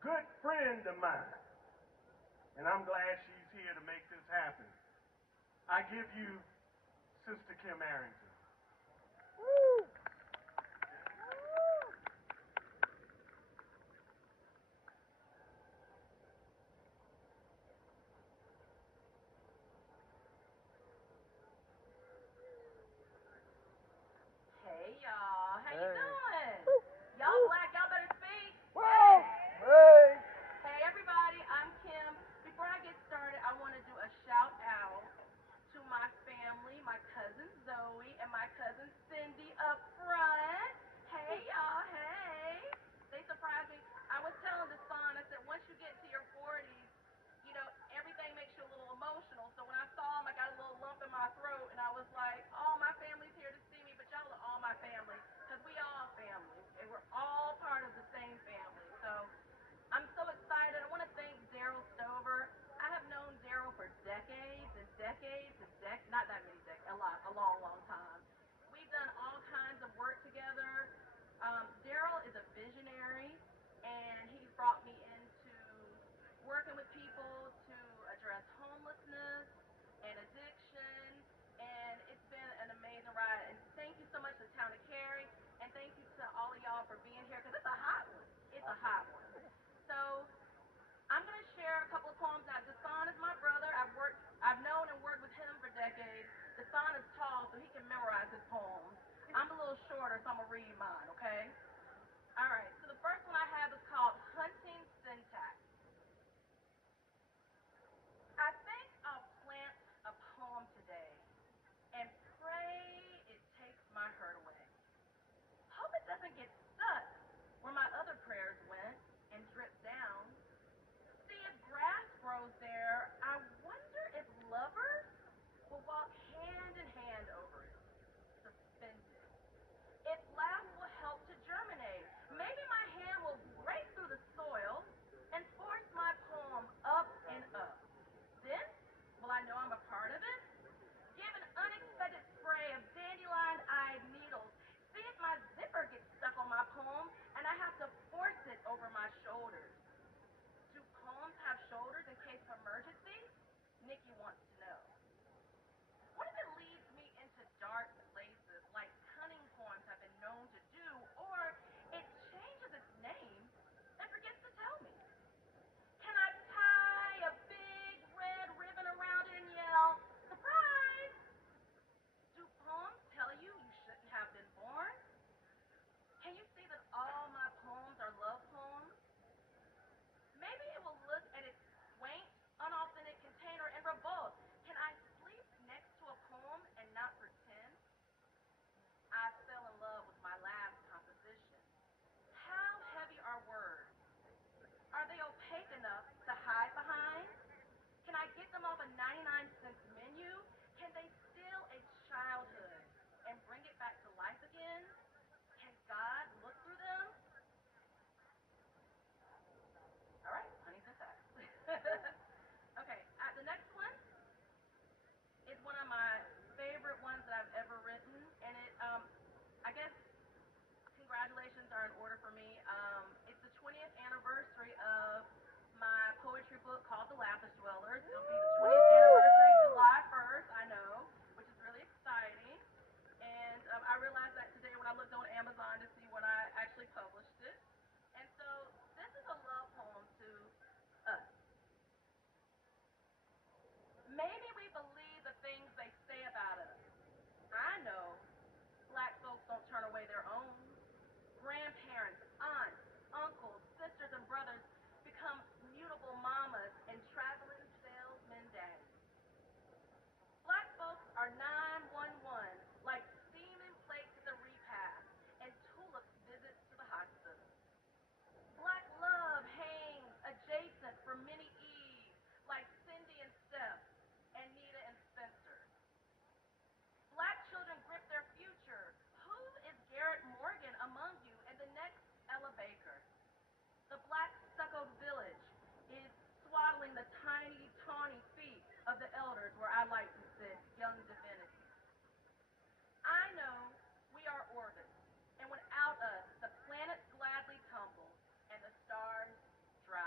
good friend of mine, and I'm glad she's here to make this happen. I give you Sister Kim Arrington. Hey y'all, how you doing? Y'all black, y'all better speak. Whoa! Hey! Hey everybody, I'm Kim. Before I get started, I want to do a shout out to my family, my cousin Zoe and my cousin Cindy up front. Hey y'all, hey. They surprised me. I was telling the son, I said, once you get to your 40s, you know, everything makes you a little emotional. So when I saw him, I got a little lump in my throat, and I was like, oh, my family's here to see me, but y'all are all my family, because we all family, and we're all part of the same family. So I'm so excited. I want to thank Daryl Stover. I have known Daryl for decades and decades and not that many decades, a long, long time. We've done all kinds of work together. Daryl is a visionary, and he's brought me into working with people to address homelessness and addiction, and it's been an amazing ride. And thank you so much to the town of Cary, and thank you to all of y'all for being here, because it's a hot one. It's a hot one. So I'm going to share a couple of poems. Now, Desan is my brother. I've known and worked with him for decades. Desan is tall, so he can memorize his poems. I'm a little shorter, so I'm going to read mine, okay? All right, so the first one I have is called Hunting Syntax. I think I'll plant a poem today and pray it takes my hurt away. Hope it doesn't get stuck where my other prayers went and drip down. See, if grass grows there, I wonder if lovers will walk hand in hand over it, suspended. If laughs will help to germinate, maybe my hand will break through the soil and force my poem up and up. Then, will I know I'm a part of it? Give an unexpected spray of dandelion-eyed needles. See if my zipper gets stuck on my poem and I have to force it over my shoulders. Do poems have shoulders in case of emergency? Nikki wants to know. What if it leads me into dark places like cunning poems have been known to do, or it changes its name and forgets to tell me? Can I tie a big red ribbon around it and yell, surprise? Do poems tell you you shouldn't have been born? Can you see that all my poems are love poems? Maybe it will look at its quaint, unauthentic container and revolt. Can I sleep next to a poem and not pretend? I fell in love with my last composition. How heavy are words? Are they opaque enough to hide behind? Can I get them off a 99-cent menu? Can they steal a childhood and bring it back to life again? Can God look through them? All right, honey, said that. Okay, the next one is one of my favorite ones that I've ever written, and I guess congratulations are in order for me. It's the 20th anniversary of my poetry book called The Lapis Dwellers. It'll be the 20th anniversary July 1st, I know, which is really exciting. And I realized that today when I looked on Amazon to see when I actually published it. And so this is a love poem to us. Maybe we believe the things they say about us. I know black folks don't turn away their own. Grandparents, aunts, uncles, sisters, and brothers become mutable mamas and traveling salesman daddies. Black folks are 911, like steaming plates at the repast and tulips visits to the hospital. Black love hangs adjacent for many Eves, like Cindy and Steph, and Nita and Spencer. Black children grip their future. Who is Garrett Morgan among you and the next Ella Baker? The black stuccoed village is swaddling the tiny, tawny feet of the elders where I like to sit, young divinities. I know we are orbits, and without us, the planets gladly tumble and the stars dry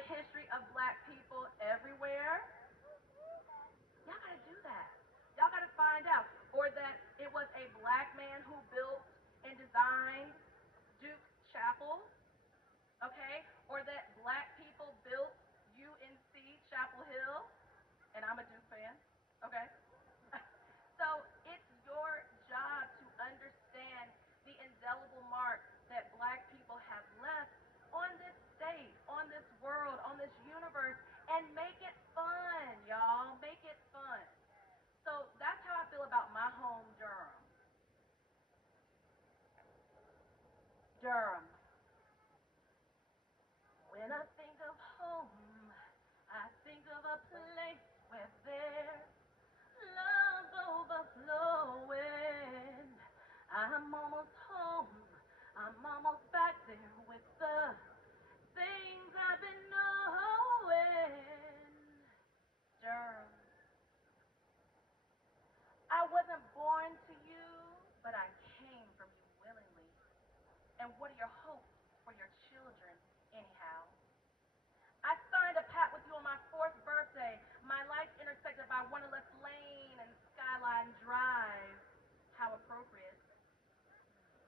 the history of black people everywhere? Y'all gotta do that. Y'all gotta find out. Or that it was a black man who built and designed Duke Chapel, okay? Or that black people built UNC Chapel Hill, and I'm a Duke fan, okay? So it's your job to understand the indelible mark that black people have left on this state, on this world, on this universe, and make it fun, y'all. Make it fun. So that's how I feel about my home, Durham. Durham. When I think of home, I think of a place where there's love overflowing. I'm almost home. I'm almost back there with the things I've been knowing. Durham. I wasn't born to you, but I came from you willingly. And what are your hopes for your children, anyhow? I signed a pact with you on my 4th birthday. My life intersected by Wonderlust Lane and Skyline Drive. How appropriate.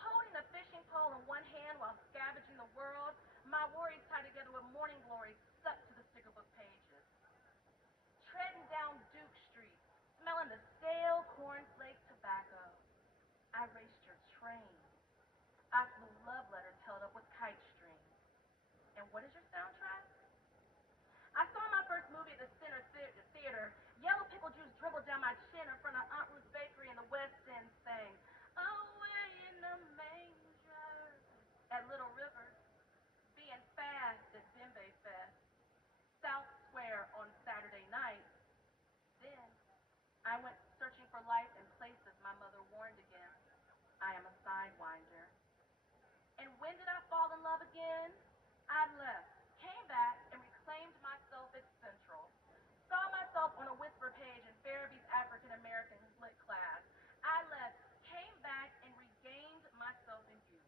Holding a fishing pole in one hand while scavenging the world, my worries tied together with morning glories stuck to the sticker book pages. Treading down Duke Street, smelling the stale cornflake tobacco. I raced your train. I flew love letters held up with kite strings. And what is your soundtrack? I saw my first movie at the Center Theater. Yellow pickle juice dribbled down my chin in front of Aunt Ruth's Bakery in the West End sang, away in the manger at Little River, being fast at Bimbe Fest, South Square on Saturday night. Then I went searching for life in places my mother warned against. I am a sidewinder. And when did I fall in love again? I left, came back, and reclaimed myself at Central. Saw myself on a whisper page in Farabee's African American lit class. I left, came back, and regained myself in you.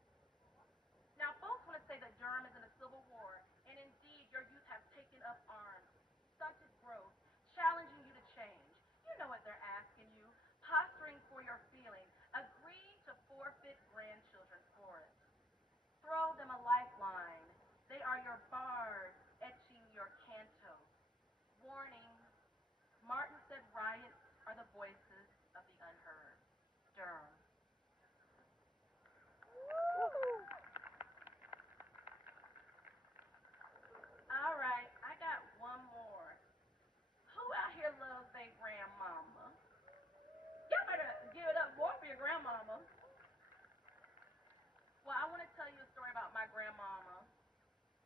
Now, folks want to say that Durham is in a civil war, and indeed, your youth have taken up arms, stunted growth, challenging you to change. You know what they're asking you, posturing for your feelings, agreeing to forfeit grandchildren for it. Throw them a lifeline. They are your bars, etching your cantos. Warning, Martin said riots are the voices of the unheard. Durham. All right, I got one more. Who out here loves their grandmama? Y'all better give it up more for your grandmama. Well, I want to tell you a story about my grandmama.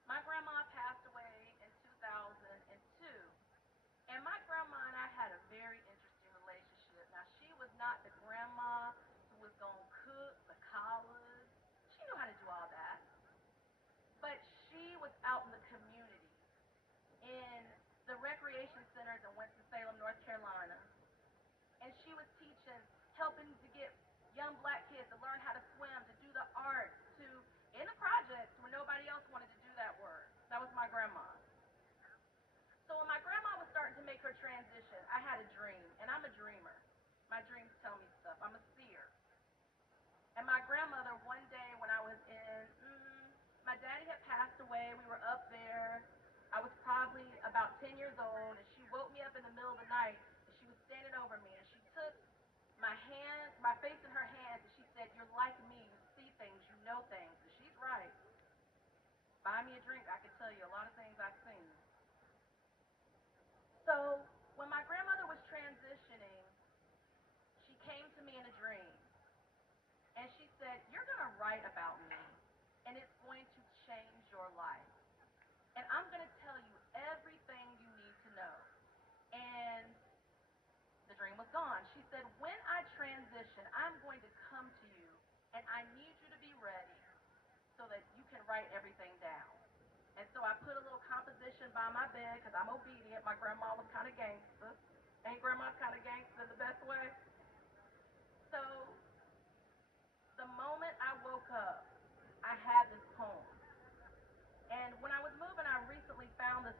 My grandma passed away in 2002. And my grandma and I had a very interesting relationship. Now, she was not the grandma who was going to cook the collards. She knew how to do all that. But she was out in the community, in the recreation centers in Winston-Salem, North Carolina. And she was teaching, helping to get young black kids to learn how to swim, to do the arts, to in the projects where nobody else wanted to do that work. That was my grandma. So when my grandma was starting to make her transition, I had a dream, and I'm a dreamer. My dreams tell me stuff. I'm a seer. And my grandmother, one day when I was my daddy had passed away. We were up there. I was probably about 10 years old, and she woke me up in the middle of the night, and she was standing over me, and she took my hands, my face in her hands, and she said, you're like me. You see things. You know things. And she's right. Buy me a drink. I can tell you a lot of things I've seen. So when my grandmother was transitioning, she came to me in a dream. And she said, you're going to write about me, and it's going to change your life. And I'm going to tell you everything you need to know. And the dream was gone. She said, when I transition, I'm going to come to you, and I need you to be ready so that you can write everything down. And so I put a little composition by my bed because I'm obedient. My grandma was kind of gangster. Ain't grandma's kind of gangster the best way? So the moment I woke up, I had this poem. And when I was moving, I recently found this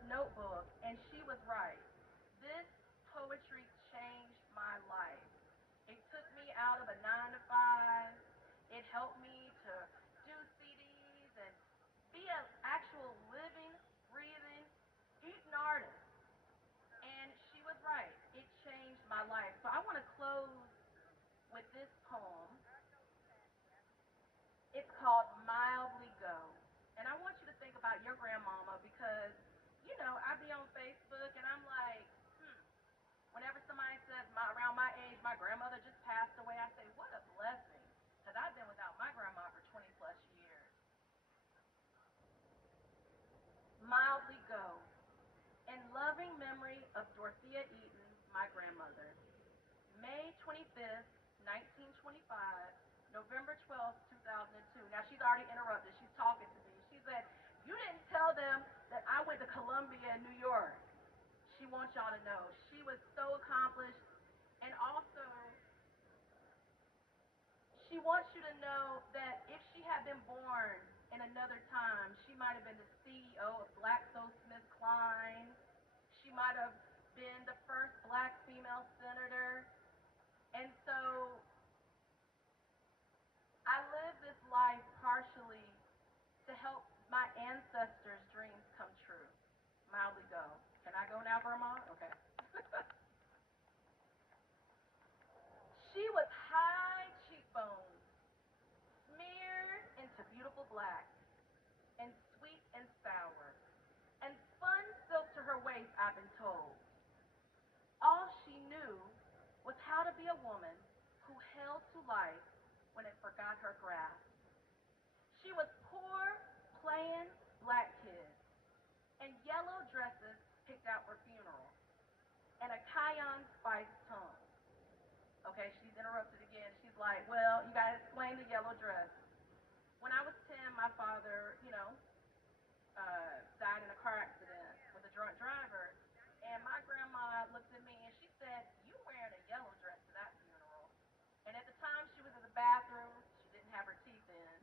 called Mildly Go. And I want you to think about your grandmama because, I be on Facebook and I'm like, whenever somebody says around my age, my grandmother just passed away, I say, what a blessing. Because I've been without my grandma for 20 plus years. Mildly Go. In loving memory of Dorothea Eaton, my grandmother. May 25th, 1925, November 12th, 2002. Now she's already interrupted. She's talking to me. She said, you didn't tell them that I went to Columbia in New York. She wants y'all to know. She was so accomplished. And also, she wants you to know that if she had been born in another time, she might have been the CEO of GlaxoSmithKline. She might have been the first black female senator. And so I live this life partially to help my ancestors' dreams come true. Mildly Go. Can I go now, Grandma? Okay. She was high cheekbones, smeared into beautiful black, and sweet and sour, and spun silk to her waist, I've been told. All she knew was how to be a woman who held to life when it forgot her grasp. She was poor, plain black kid, in yellow dresses picked out for funerals, and a cayenne spiced tongue. Okay, she's interrupted again. She's like, well, you gotta explain the yellow dress. When I was 10, my father, died in a car accident with a drunk driver. And my grandma looked at me and she said, you wearing a yellow dress to that funeral. And at the time she was in the bathroom, she didn't have her teeth in.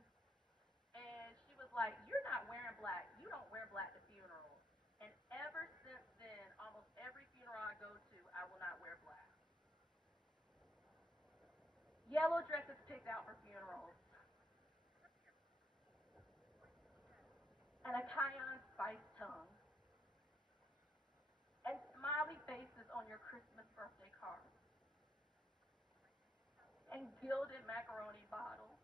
And she was like, you're not wearing black. You don't wear black to funerals. And ever since then, almost every funeral I go to, I will not wear black. Yellow dresses picked out for funerals. And a cayenne spiced tongue. And smiley faces on your Christmas birthday card. And gilded macaroni bottles.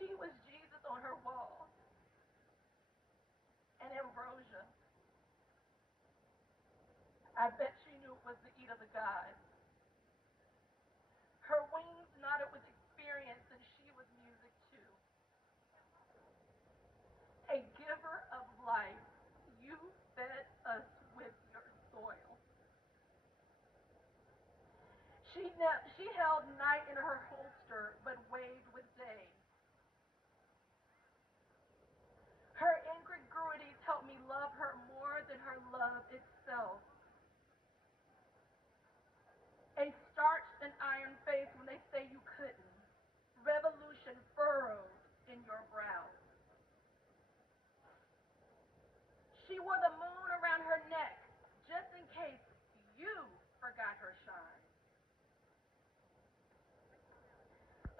She was Jesus on her wall. And ambrosia. I bet she knew it was the eat of the gods. Her wings nodded with experience, and she was music too. A giver of life, you fed us with your soil. She held night in her holster, but waved with day. Her incongruities helped me love her more than her love itself. A starched and iron face when they say you couldn't. Revolution furrowed in your brow. She wore the moon around her neck, just in case you forgot her shine.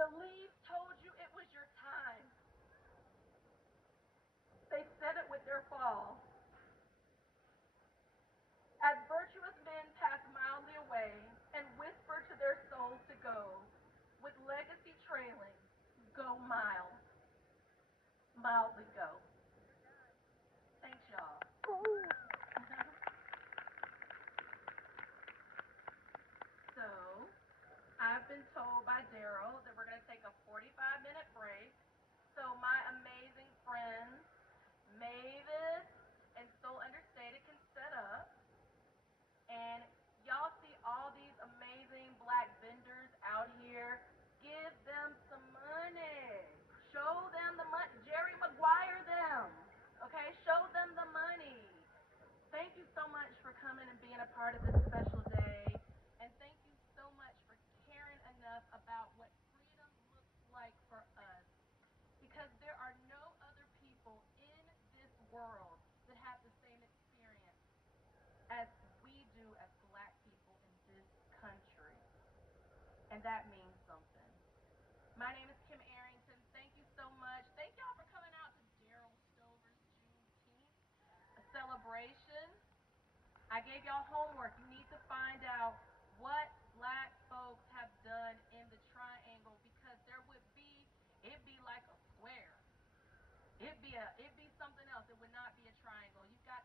The leaves told you it was your time. They said it with their fall. As virtuous men pass mildly away and whisper to their souls to go, with legacy trailing, go mild, mildly go. Thanks, y'all. So, I've been told by Daryl that we're going to take a 45-minute break so my amazing friends, Mavis and Soul Understated, can set up. And y'all see all these amazing black vendors out here. Give them some money. Show them the money. Jerry Maguire them. Okay? Show them the money. Thank you so much for coming and being a part of this special day. And thank you so much for caring enough about what freedom looks like for us. Because there are no other people in this world that have the same experience as we do as black people in this country. And that means something. My name is Kim Arrington. Thank you so much. Thank y'all for coming out to Daryl Stover's Juneteenth, a celebration. I gave y'all homework. You need to find out what black folks have done in the triangle. It'd be something else. It would not be a triangle. You've got